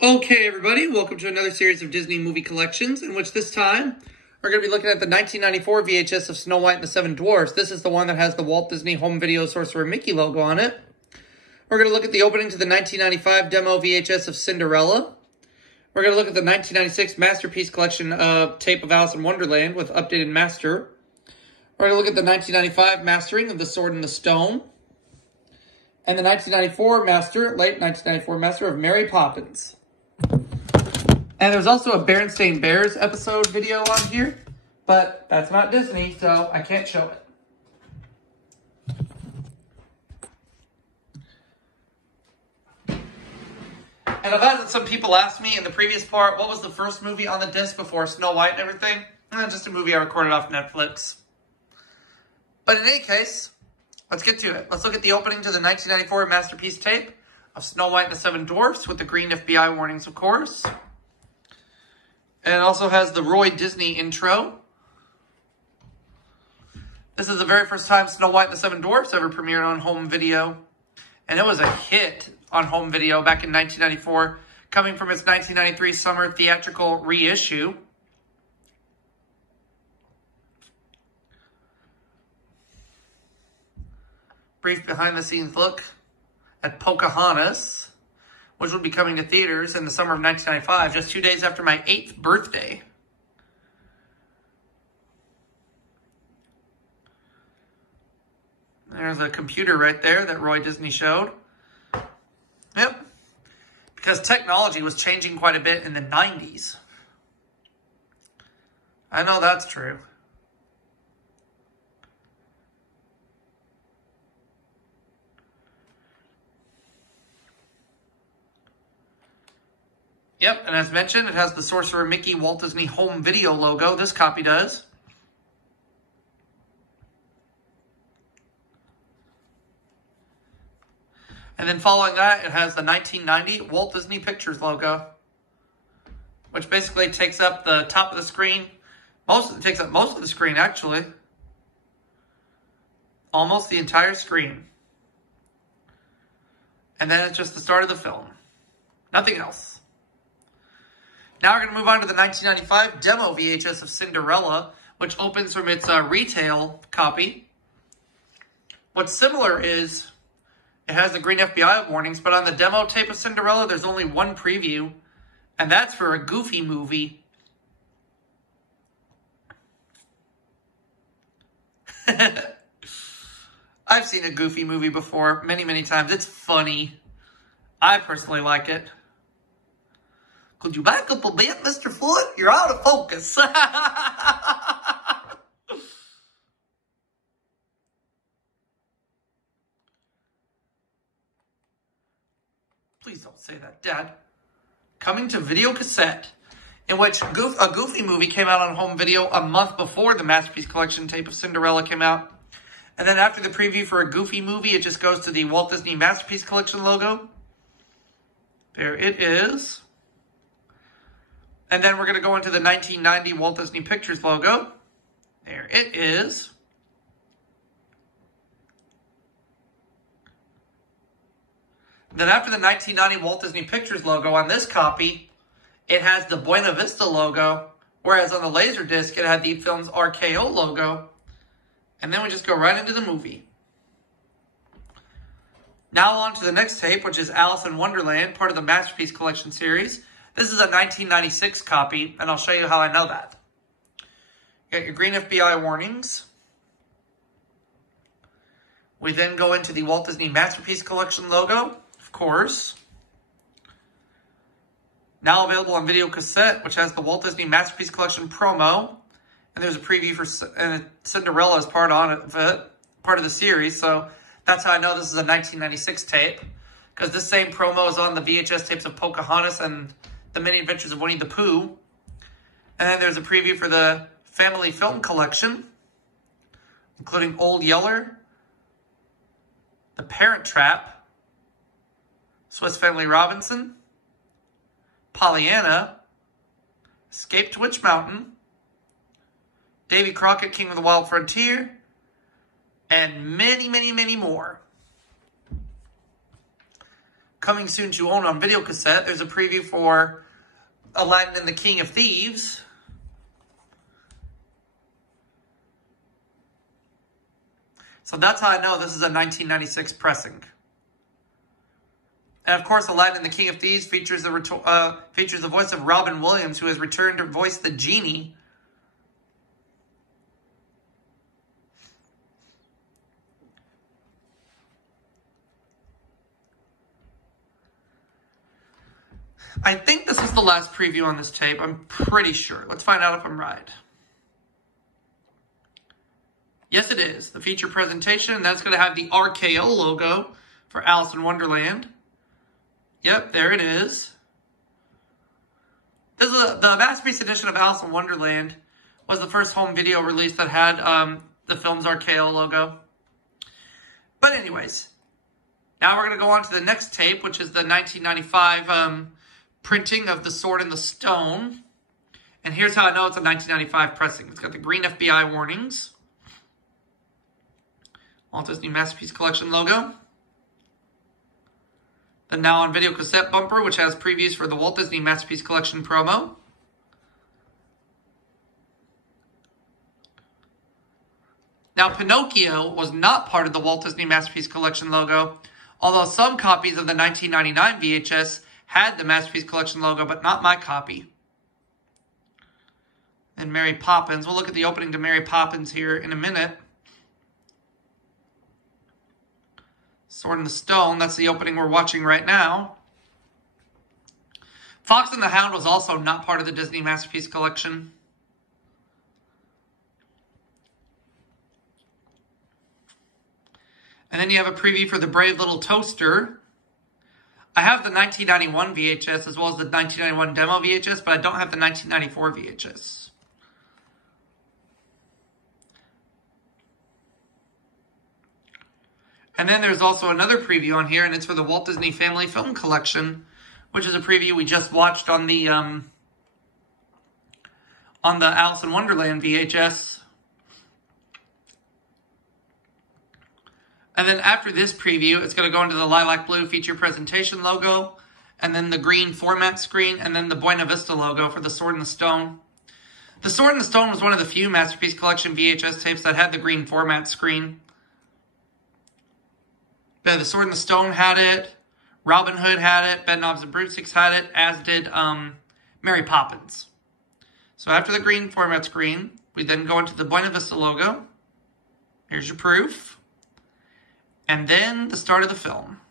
Okay, everybody, welcome to another series of Disney movie collections, in which this time we're going to be looking at the 1994 VHS of Snow White and the Seven Dwarfs. This is the one that has the Walt Disney Home Video Sorcerer Mickey logo on it. We're going to look at the opening to the 1995 Demo VHS of Cinderella. We're going to look at the 1996 Masterpiece Collection of Tape of Alice in Wonderland with updated master. We're going to look at the 1995 mastering of The Sword and the Stone. And the 1994 late 1994 master of Mary Poppins. And there's also a Berenstain Bears episode video on here, but that's not Disney, so I can't show it. And I've had some people ask me in the previous part, what was the first movie on the disc before Snow White and everything? Just a movie I recorded off Netflix. But in any case, let's get to it. Let's look at the opening to the 1994 Masterpiece tape of Snow White and the Seven Dwarfs with the green FBI warnings, of course. And it also has the Roy Disney intro. This is the very first time Snow White and the Seven Dwarfs ever premiered on home video. And it was a hit on home video back in 1994, coming from its 1993 summer theatrical reissue. Brief behind-the-scenes look at Pocahontas, which will be coming to theaters in the summer of 1995, just 2 days after my 8th birthday. There's a computer right there that Roy Disney showed. Yep. Because technology was changing quite a bit in the 90s. I know that's true. Yep, and as mentioned, it has the Sorcerer Mickey Walt Disney Home Video logo. This copy does. And then following that, it has the 1990 Walt Disney Pictures logo, which basically takes up the top of the screen. It takes up most of the screen, actually. Almost the entire screen. And then it's just the start of the film. Nothing else. Now we're going to move on to the 1995 Demo VHS of Cinderella, which opens from its retail copy. What's similar is it has the green FBI warnings, but on the demo tape of Cinderella, there's only one preview, and that's for a Goofy movie. I've seen a Goofy movie before many, many times. It's funny. I personally like it. Could you back up a bit, Mr. Foot? You're out of focus. Please don't say that, Dad. Coming to video cassette, in which a Goofy movie came out on home video a month before the Masterpiece Collection tape of Cinderella came out. And then after the preview for a Goofy movie, it just goes to the Walt Disney Masterpiece Collection logo. There it is. And then we're going to go into the 1990 Walt Disney Pictures logo. There it is. Then after the 1990 Walt Disney Pictures logo on this copy, it has the Buena Vista logo, whereas on the Laserdisc, it had the film's RKO logo. And then we just go right into the movie. Now on to the next tape, which is Alice in Wonderland, part of the Masterpiece Collection series. This is a 1996 copy, and I'll show you how I know that. You got your green FBI warnings. We then go into the Walt Disney Masterpiece Collection logo, of course. Now available on video cassette, which has the Walt Disney Masterpiece Collection promo. And there's a preview for Cinderella as part of the series. So that's how I know this is a 1996 tape. Because this same promo is on the VHS tapes of Pocahontas and The Many Adventures of Winnie the Pooh. And then there's a preview for the Family Film Collection, including Old Yeller, The Parent Trap, Swiss Family Robinson, Pollyanna, Escape to Witch Mountain, Davy Crockett, King of the Wild Frontier, and many, many, many more. coming soon to own on video cassette. There's a preview for Aladdin and the King of Thieves. So that's how I know this is a 1996 pressing. And of course, Aladdin and the King of Thieves features the voice of Robin Williams, who has returned to voice the genie. I think this is the last preview on this tape. I'm pretty sure. Let's find out if I'm right. Yes, it is. The feature presentation. That's going to have the RKO logo for Alice in Wonderland. Yep, there it is. This is the masterpiece edition of Alice in Wonderland. Was the first home video release that had the film's RKO logo. But anyways, now we're going to go on to the next tape, which is the 1995 printing of The Sword in the Stone. And here's how I know it's a 1995 pressing. It's got the green FBI warnings. Walt Disney Masterpiece Collection logo. The now on video cassette bumper, which has previews for the Walt Disney Masterpiece Collection promo. Now, Pinocchio was not part of the Walt Disney Masterpiece Collection logo, although some copies of the 1999 VHS had the Masterpiece Collection logo, but not my copy. And Mary Poppins. We'll look at the opening to Mary Poppins here in a minute. Sword in the Stone, that's the opening we're watching right now. Fox and the Hound was also not part of the Disney Masterpiece Collection. And then you have a preview for The Brave Little Toaster. I have the 1991 VHS as well as the 1991 Demo VHS, but I don't have the 1994 VHS. And then there's also another preview on here, and it's for the Walt Disney Family Film Collection, which is a preview we just watched on the Alice in Wonderland VHS. And then after this preview, it's going to go into the lilac blue feature presentation logo, and then the green format screen, and then the Buena Vista logo for The Sword in the Stone. The Sword in the Stone was one of the few Masterpiece Collection VHS tapes that had the green format screen. The Sword in the Stone had it, Robin Hood had it, Bedknobs and Broomsticks had it, as did Mary Poppins. So after the green format screen, we then go into the Buena Vista logo. Here's your proof. And then the start of the film.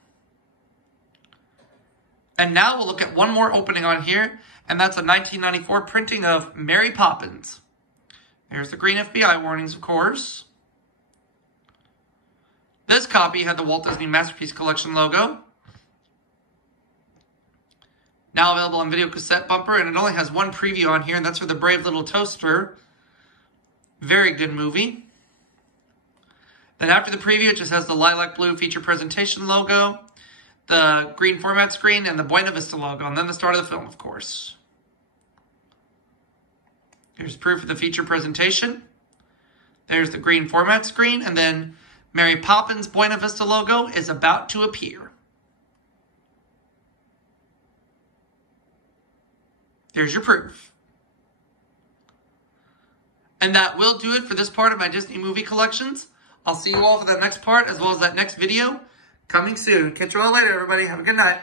And now we'll look at one more opening on here, and that's a 1994 printing of Mary Poppins. There's the green FBI warnings, of course. This copy had the Walt Disney Masterpiece Collection logo. Now available on video cassette bumper, and it only has one preview on here, and that's for The Brave Little Toaster. Very good movie. Then after the preview, it just has the lilac blue feature presentation logo, the green format screen, and the Buena Vista logo, and then the start of the film, of course. Here's proof of the feature presentation. There's the green format screen, and then Mary Poppins' Buena Vista logo is about to appear. There's your proof. And that will do it for this part of my Disney movie collections. I'll see you all for that next part as well as that next video coming soon. Catch you all later, everybody. Have a good night.